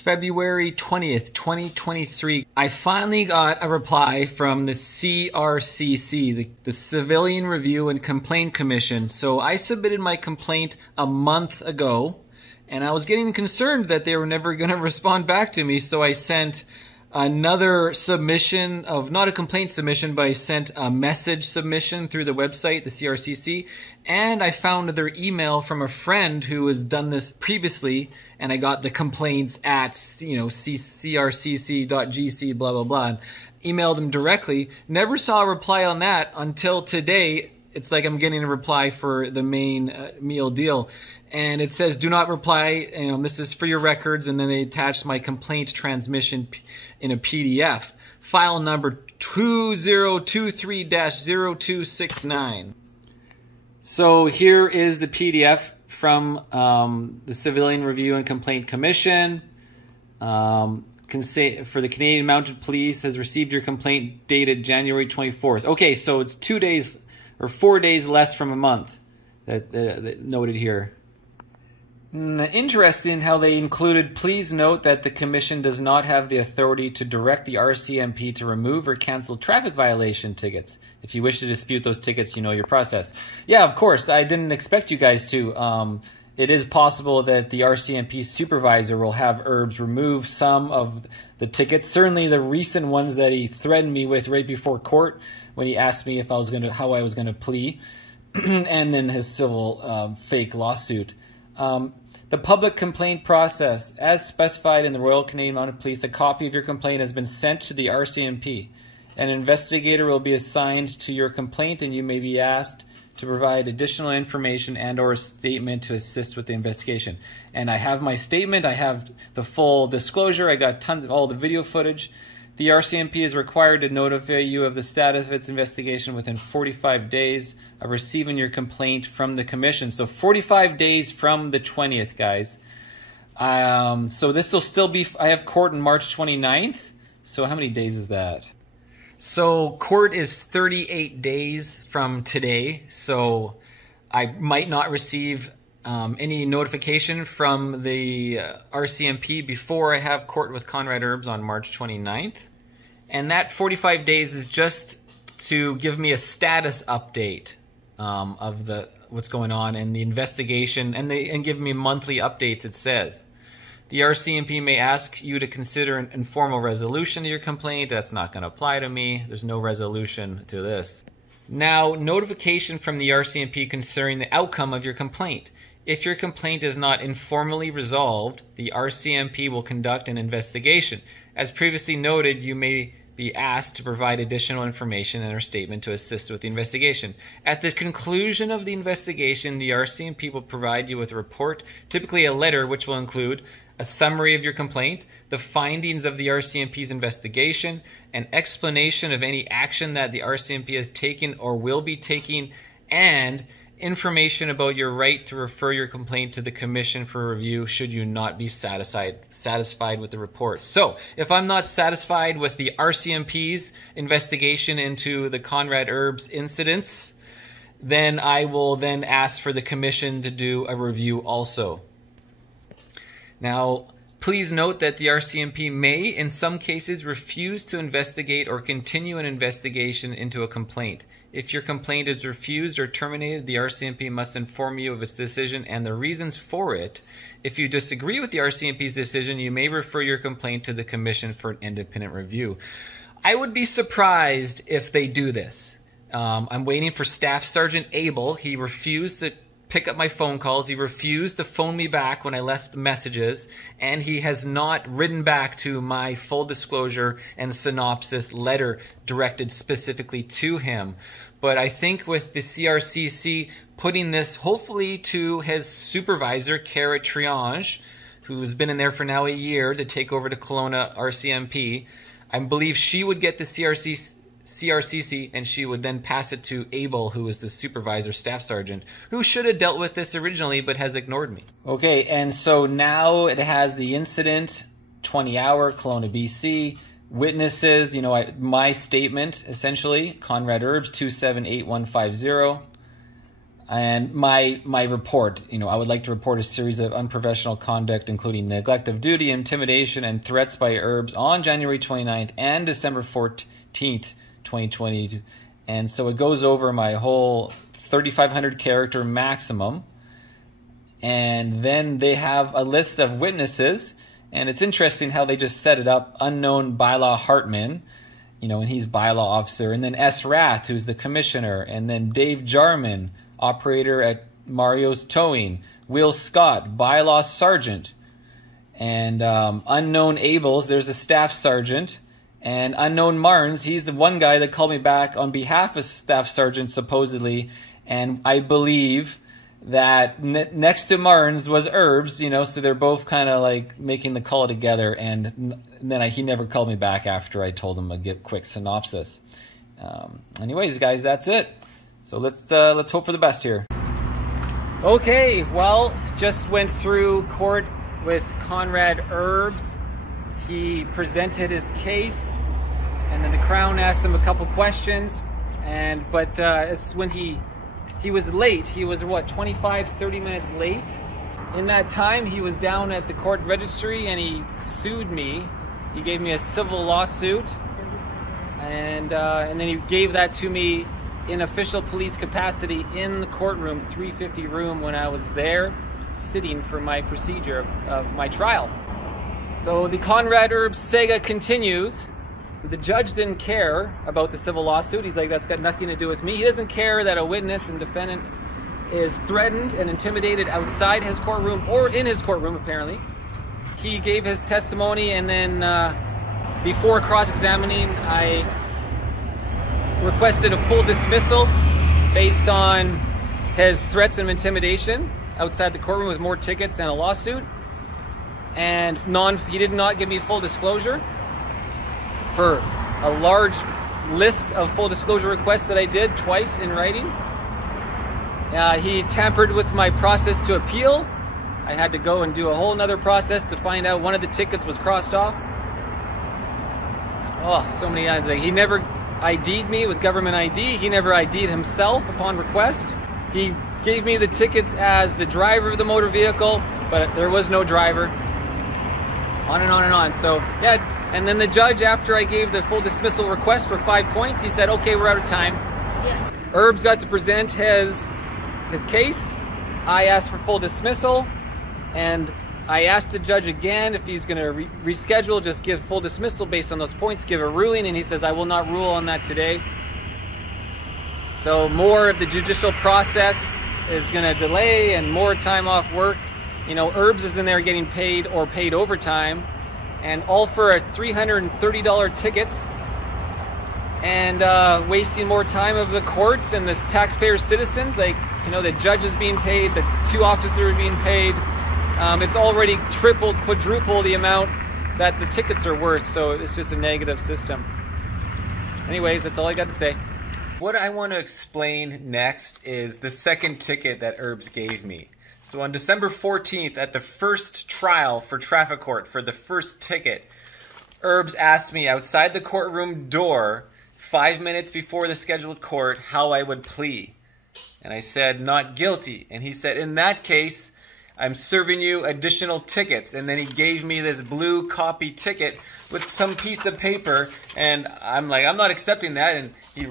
February 20th, 2023. I finally got a reply from the CRCC, the Civilian Review and Complaint Commission. So I submitted my complaint a month ago, and I was getting concerned that they were never going to respond back to me, so I sent another submission of, not a complaint submission, but I sent a message submission through the website, the CRCC, and I found their email from a friend who has done this previously, and I got the complaints at, crcc.gc, blah, blah, blah, and emailed them directly. Never saw a reply on that until today. It's like I'm getting a reply for the main meal deal. And it says, do not reply, this is for your records, and then they attached my complaint transmission in a PDF. File number 2023-0269. So here is the PDF from the Civilian Review and Complaint Commission. For the Canadian Mounted Police has received your complaint dated January 24th. Okay, so it's 2 days or 4 days less from a month that noted here. Interesting how they included, please note that the Commission does not have the authority to direct the RCMP to remove or cancel traffic violation tickets. If you wish to dispute those tickets, you know your process. Yeah, of course, I didn't expect you guys to. It is possible that the RCMP supervisor will have Herbs remove some of the tickets. Certainly the recent ones that he threatened me with right before court when he asked me if I was how I was going to plea, and then his civil fake lawsuit. The public complaint process. As specified in the Royal Canadian Mounted Police, a copy of your complaint has been sent to the RCMP. An investigator will be assigned to your complaint, and you may be asked to provide additional information and or a statement to assist with the investigation. And I have my statement, I have the full disclosure, I got tons of all the video footage. The RCMP is required to notify you of the status of its investigation within 45 days of receiving your complaint from the Commission. So 45 days from the 20th, guys. So this will still be, I have court on March 29th. So how many days is that? So court is 38 days from today. So I might not receive any notification from the RCMP before I have court with Conrad Herbs on March 29th. And that 45 days is just to give me a status update of what's going on in the investigation, and give me monthly updates, it says. The RCMP may ask you to consider an informal resolution to your complaint. That's not going to apply to me. There's no resolution to this. Now, notification from the RCMP concerning the outcome of your complaint. If your complaint is not informally resolved, the RCMP will conduct an investigation. As previously noted, you may be asked to provide additional information in our statement to assist with the investigation. At the conclusion of the investigation, the RCMP will provide you with a report, typically a letter, which will include a summary of your complaint, the findings of the RCMP's investigation, an explanation of any action that the RCMP has taken or will be taking, and information about your right to refer your complaint to the Commission for review should you not be satisfied with the report. So, if I'm not satisfied with the RCMP's investigation into the Conrad Herbs incidents, then I will then ask for the Commission to do a review also. Now, please note that the RCMP may, in some cases, refuse to investigate or continue an investigation into a complaint. If your complaint is refused or terminated, the RCMP must inform you of its decision and the reasons for it. If you disagree with the RCMP's decision, you may refer your complaint to the Commission for an independent review. I would be surprised if they do this. I'm waiting for Staff Sergeant Abel. He refused to pick up my phone calls. He refused to phone me back when I left messages, and he has not written back to my full disclosure and synopsis letter directed specifically to him. But I think with the CRCC putting this hopefully to his supervisor, Cara Triange, who has been in there for now a year to take over the Kelowna RCMP, I believe she would get the CRCC, and she would then pass it to Abel, who is the supervisor staff sergeant, who should have dealt with this originally but has ignored me. Okay, and so now it has the incident, 20 hour, Kelowna, BC, witnesses, my statement, essentially, Conrad Herbs, 278150. And my report, I would like to report a series of unprofessional conduct, including neglect of duty, intimidation, and threats by Herbs on January 29th and December 14th, 2020. And so it goes over my whole 3,500 character maximum. And then they have a list of witnesses. And it's interesting how they just set it up. Unknown Bylaw Hartman, and he's bylaw officer. And then S. Rath, who's the commissioner. And then Dave Jarman, operator at Mario's Towing. Will Scott, bylaw sergeant. And unknown Abels, there's the staff sergeant. And unknown Marnes, he's the one guy that called me back on behalf of staff sergeant, supposedly. And I believe that next to Marnes was Herbs, so they're both kind of like making the call together. And then he never called me back after I told him a quick synopsis. Anyways, guys, that's it. So let's hope for the best here. Okay, well, just went through court with Conrad Herbs. He presented his case, and then the Crown asked him a couple questions. But when he was late. He was, 25-30 minutes late. In that time, he was down at the court registry, and he sued me. He gave me a civil lawsuit, and then he gave that to me in official police capacity in the courtroom, 350 room, when I was there sitting for my procedure of my trial. So the Conrad Herbs saga continues. The judge didn't care about the civil lawsuit. He's like, that's got nothing to do with me. He doesn't care that a witness and defendant is threatened and intimidated outside his courtroom or in his courtroom, apparently. He gave his testimony, and then before cross-examining, I requested a full dismissal based on his threats and intimidation outside the courtroom with more tickets and a lawsuit. And he did not give me full disclosure for a large list of full disclosure requests that I did twice in writing. He tampered with my process to appeal. I had to go and do a whole nother process to find out one of the tickets was crossed off. Oh, so many times. He never ID'd me with government ID. He never ID'd himself upon request. He gave me the tickets as the driver of the motor vehicle, but there was no driver. On and on and on. So, yeah. And then the judge, after I gave the full dismissal request for 5 points, he said, okay, we're out of time. Yeah. Herbs got to present his case. I asked for full dismissal, and I asked the judge again if he's going to reschedule, just give full dismissal based on those points, give a ruling, and he says, I will not rule on that today. So more of the judicial process is going to delay, and more time off work. Herbs is in there getting paid or paid overtime, and all for $330 tickets, and wasting more time of the courts and the taxpayer citizens. The judge is being paid, the 2 officers are being paid. It's already tripled, quadrupled the amount that the tickets are worth, so it's just a negative system. Anyways, that's all I got to say. What I want to explain next is the second ticket that Herbs gave me. So on December 14th, at the first trial for traffic court for the first ticket, Herbs asked me outside the courtroom door 5 minutes before the scheduled court how I would plea. And I said, not guilty. And he said, in that case, I'm serving you additional tickets. And then he gave me this blue copy ticket with some piece of paper. And I'm like, I'm not accepting that. And he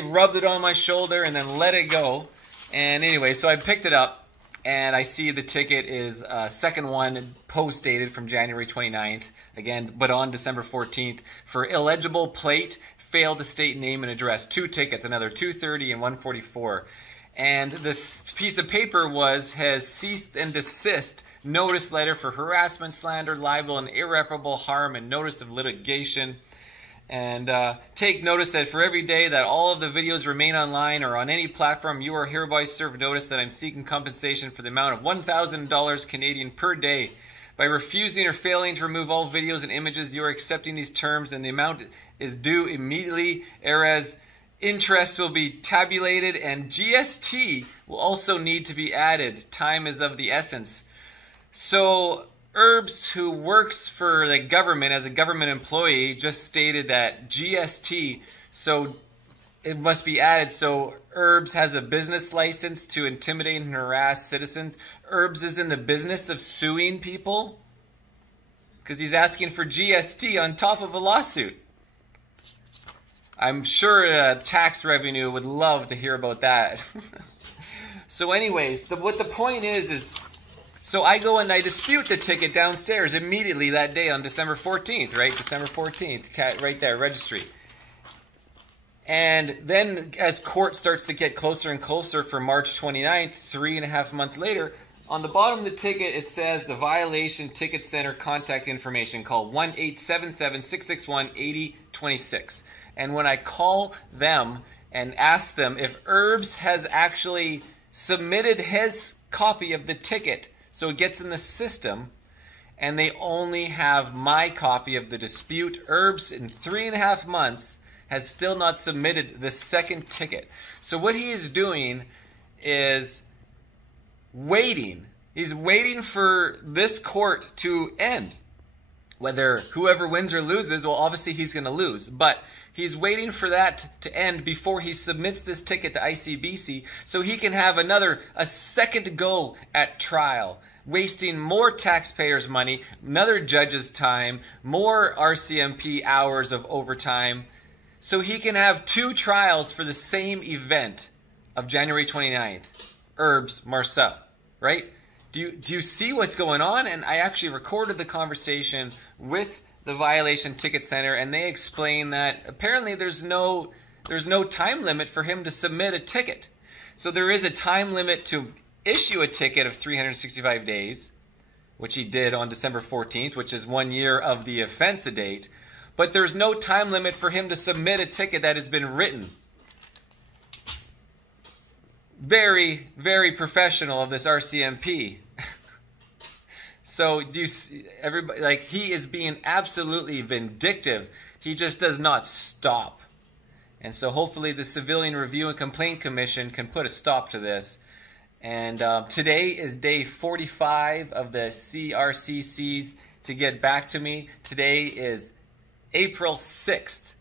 rubbed it on my shoulder and then let it go. And anyway, so I picked it up. And I see the ticket is second one post-dated from January 29th, again, but on December 14th, for illegible plate, failed to state name and address. 2 tickets, another 230 and 144. And this piece of paper has ceased and desist notice letter for harassment, slander, libel, and irreparable harm, and notice of litigation. And take notice that for every day that all of the videos remain online or on any platform, you are hereby served notice that I'm seeking compensation for the amount of $1,000 Canadian per day. By refusing or failing to remove all videos and images, you are accepting these terms, and the amount is due immediately, whereas interest will be tabulated and GST will also need to be added. Time is of the essence. So Herbs, who works for the government as a government employee, just stated that GST, so it must be added. So Herbs has a business license to intimidate and harass citizens. Herbs is in the business of suing people because he's asking for GST on top of a lawsuit. I'm sure tax revenue would love to hear about that. So anyways, what the point is so I go and I dispute the ticket downstairs immediately that day on December 14th, right? December 14th, right there, registry. And then as court starts to get closer and closer for March 29th, 3.5 months later, on the bottom of the ticket it says the violation ticket center contact information, call 1-877-661-8026. And when I call them and ask them if Herbs has actually submitted his copy of the ticket so it gets in the system, and they only have my copy of the dispute, Herbs in 3.5 months has still not submitted the second ticket. So what he is doing is waiting. He's waiting for this court to end. Whether whoever wins or loses, well, obviously he's going to lose. But he's waiting for that to end before he submits this ticket to ICBC so he can have a second go at trial, wasting more taxpayers' money, another judge's time, more RCMP hours of overtime, so he can have 2 trials for the same event of January 29th. Herbs Marcel, right? Do you see what's going on? And I actually recorded the conversation with the Violation Ticket Center, and they explain that apparently there's no time limit for him to submit a ticket. So there is a time limit to issue a ticket of 365 days, which he did on December 14th, which is 1 year of the offense date. But there's no time limit for him to submit a ticket that has been written. Very, very professional of this RCMP. So do you see, everybody, like, he is being absolutely vindictive. He just does not stop. And so hopefully the Civilian Review and Complaint Commission can put a stop to this. And today is day 45 of the CRCCs to get back to me. Today is April 6th.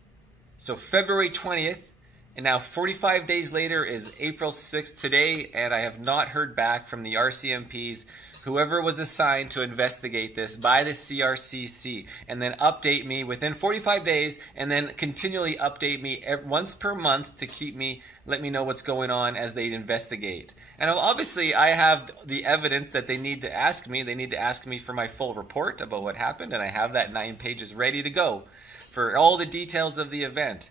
So February 20th. And now 45 days later is April 6th today, and I have not heard back from the RCMPs, whoever was assigned to investigate this by the CRCC, and then update me within 45 days, and then continually update me once per month to let me know what's going on as they investigate. And obviously I have the evidence that they need to ask me. They need to ask me for my full report about what happened, and I have that 9 pages ready to go for all the details of the event,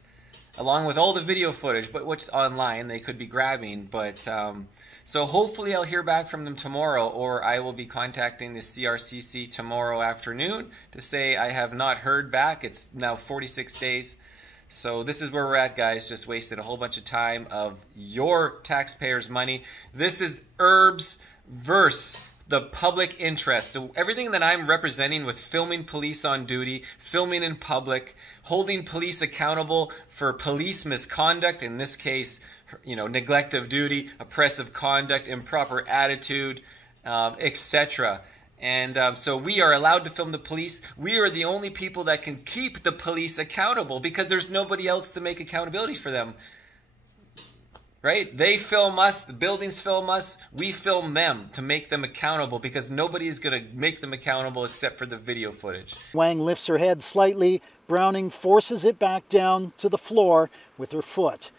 along with all the video footage, but which online they could be grabbing. But so hopefully I'll hear back from them tomorrow, or I will be contacting the CRCC tomorrow afternoon to say I have not heard back. It's now 46 days. So this is where we're at, guys. Just wasted a whole bunch of time of your taxpayers' money. This is Herbs versus the public interest. So everything that I'm representing with filming police on duty, filming in public, holding police accountable for police misconduct, in this case, neglect of duty, oppressive conduct, improper attitude, etc. And so we are allowed to film the police. We are the only people that can keep the police accountable because there's nobody else to make accountability for them. Right? They film us, the buildings film us, we film them to make them accountable because nobody is going to make them accountable except for the video footage. Wang lifts her head slightly. Browning forces it back down to the floor with her foot.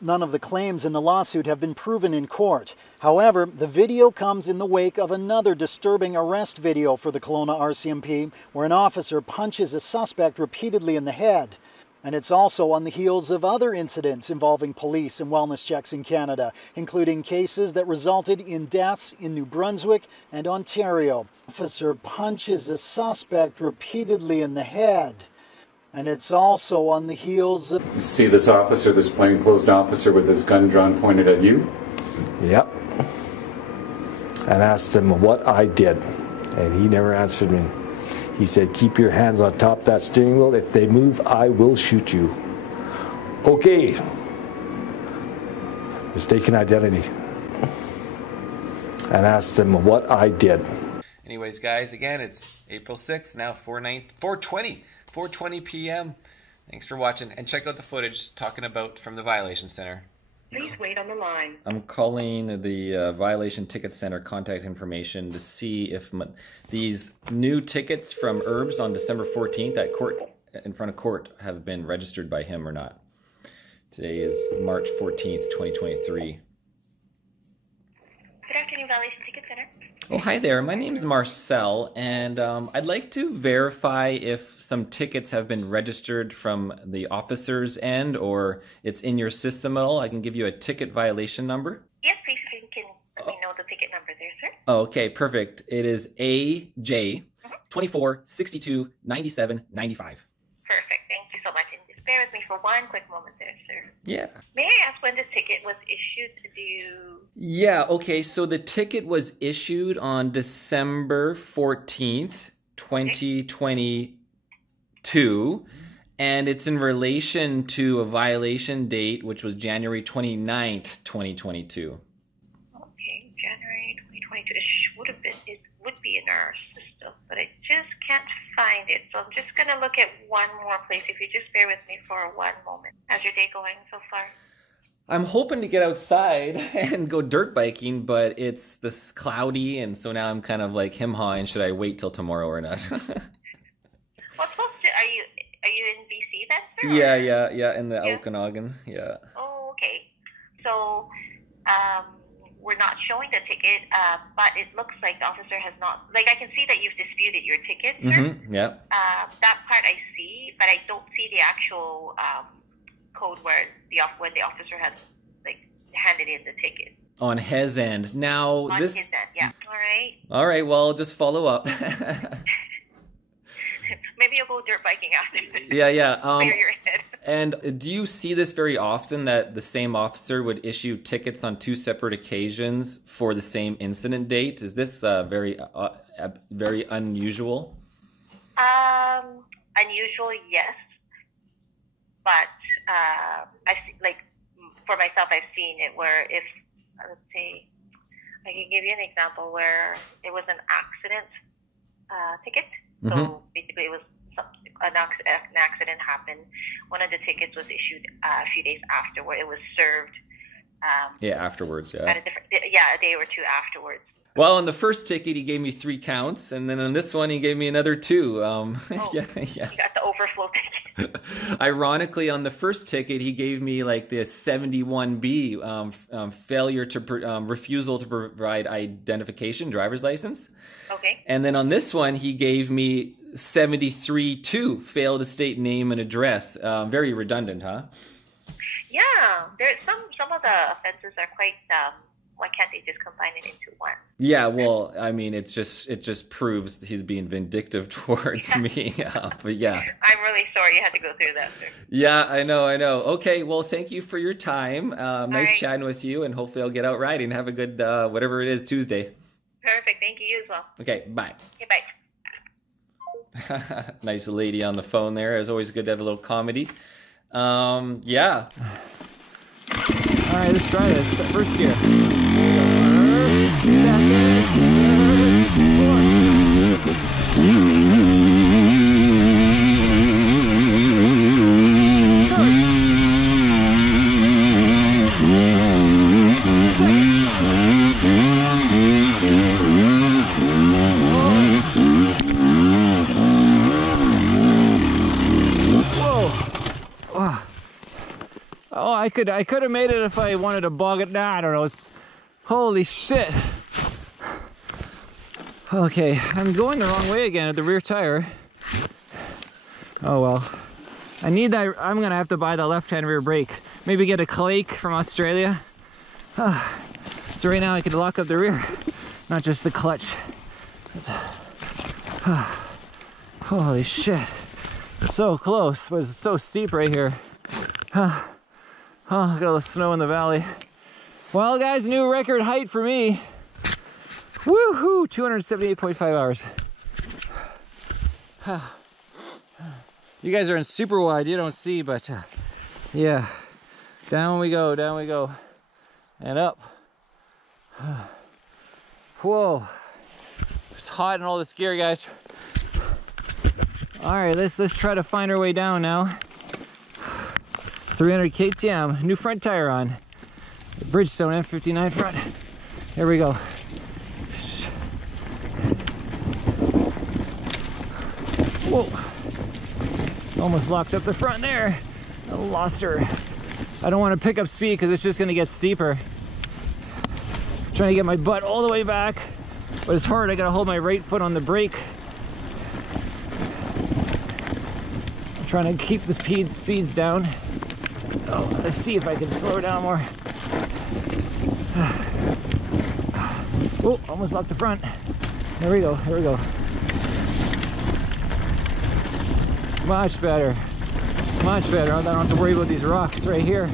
None of the claims in the lawsuit have been proven in court. However, the video comes in the wake of another disturbing arrest video for the Kelowna RCMP, where an officer punches a suspect repeatedly in the head. And it's also on the heels of other incidents involving police and wellness checks in Canada, including cases that resulted in deaths in New Brunswick and Ontario. Officer punches a suspect repeatedly in the head. And it's also on the heels of... You see this officer, this plainclothes officer with his gun drawn pointed at you? Yep. And asked him what I did, and he never answered me. He said, "Keep your hands on top of that steering wheel. If they move, I will shoot you." Okay. Mistaken identity. And asked him what I did. Anyways, guys, again, it's April 6th, now 4:20 p.m. Thanks for watching, and check out the footage talking about from the Violation Center. Please wait on the line. I'm calling the Violation Ticket Center contact information to see if these new tickets from Herbs on December 14th at court, in front of court, have been registered by him or not. Today is March 14th, 2023. Good afternoon, Violation Ticket Center. Oh, hi there. My name is Marcel, and I'd like to verify if some tickets have been registered from the officer's end or it's in your system at all. I can give you a ticket violation number. Yes, please, if you can let me know the ticket number there, sir. Oh, okay, perfect. It is AJ 2462 97 95. Perfect. Thank you so much. And just bear with me for one quick moment there, sir. Yeah. May I ask when the ticket was issued? Yeah, okay, so the ticket was issued on December 14th, 2022, and it's in relation to a violation date, which was January 29th, 2022. Okay, January 2022. It would be in our system, but I just can't find it. So I'm just going to look at one more place. If you just bear with me for one moment. How's your day going so far? I'm hoping to get outside and go dirt biking, but it's this cloudy, and so now I'm kind of like him-hawing. Should I wait till tomorrow or not? Are you in BC then, sir? Yeah, in the Okanagan, yeah. Oh, okay. So, we're not showing the ticket, but it looks like the officer has not, like I can see that you've disputed your ticket, sir. Mm-hmm, yeah. That part I see, but I don't see the actual code where when the officer has like handed in the ticket. On his end. Now on this. His end, yeah. All right. Well, I'll just follow up. Maybe you'll go dirt biking after this. Yeah. Clear your head. And do you see this very often, that the same officer would issue tickets on two separate occasions for the same incident date? Is this very unusual? Unusual, yes. But I see, like for myself, I've seen it where if let's say I can give you an example where it was an accident ticket. So basically, it was an accident happened. One of the tickets was issued a few days afterward. It was served. Afterwards. Yeah. At a day or two afterwards. Well, on the first ticket, he gave me 3 counts, and then on this one, he gave me another 2. You got the overflow ticket. Ironically, on the first ticket, he gave me like this 71B, failure to refusal to provide identification, driver's license. Okay. And then on this one, he gave me 73-2, failed to state name and address. Very redundant, huh? Yeah, there's some of the offenses are quite. Why can't they just combine it into one? Yeah, well, I mean, it just proves he's being vindictive towards me. But yeah, I'm really sorry you had to go through that, sir. Yeah, I know. Okay, well, thank you for your time. Nice chatting with you, and hopefully I'll get out riding. Have a good whatever it is, Tuesday. Perfect. Thank you as well. Okay, bye. Okay, bye. Nice lady on the phone there. It's always good to have a little comedy. Yeah. All right, let's try this. First gear. I could have made it if I wanted to bog it down. I don't know. Holy shit. Okay, I'm going the wrong way again at the rear tire. Oh well. I need that. I'm gonna have to buy the left-hand rear brake. Maybe get a Clake from Australia. So right now I could lock up the rear, not just the clutch. Holy shit. So close, but it's so steep right here. Oh, got a little snow in the valley. Well, guys, new record height for me. Woohoo! 278.5 hours. You guys are in super wide, you don't see, but yeah. Down we go, and up. Whoa. It's hot in all this gear, guys. All right, let's try to find our way down now. 300 KTM, new front tire on. Bridgestone M59 front. Here we go. Whoa. Almost locked up the front there. I lost her. I don't want to pick up speed because it's just going to get steeper. Trying to get my butt all the way back, but it's hard. I got to hold my right foot on the brake. I'm trying to keep the speeds down. Oh, let's see if I can slow down more. Oh, almost locked the front. There we go, there we go. Much better. Much better. I don't have to worry about these rocks right here.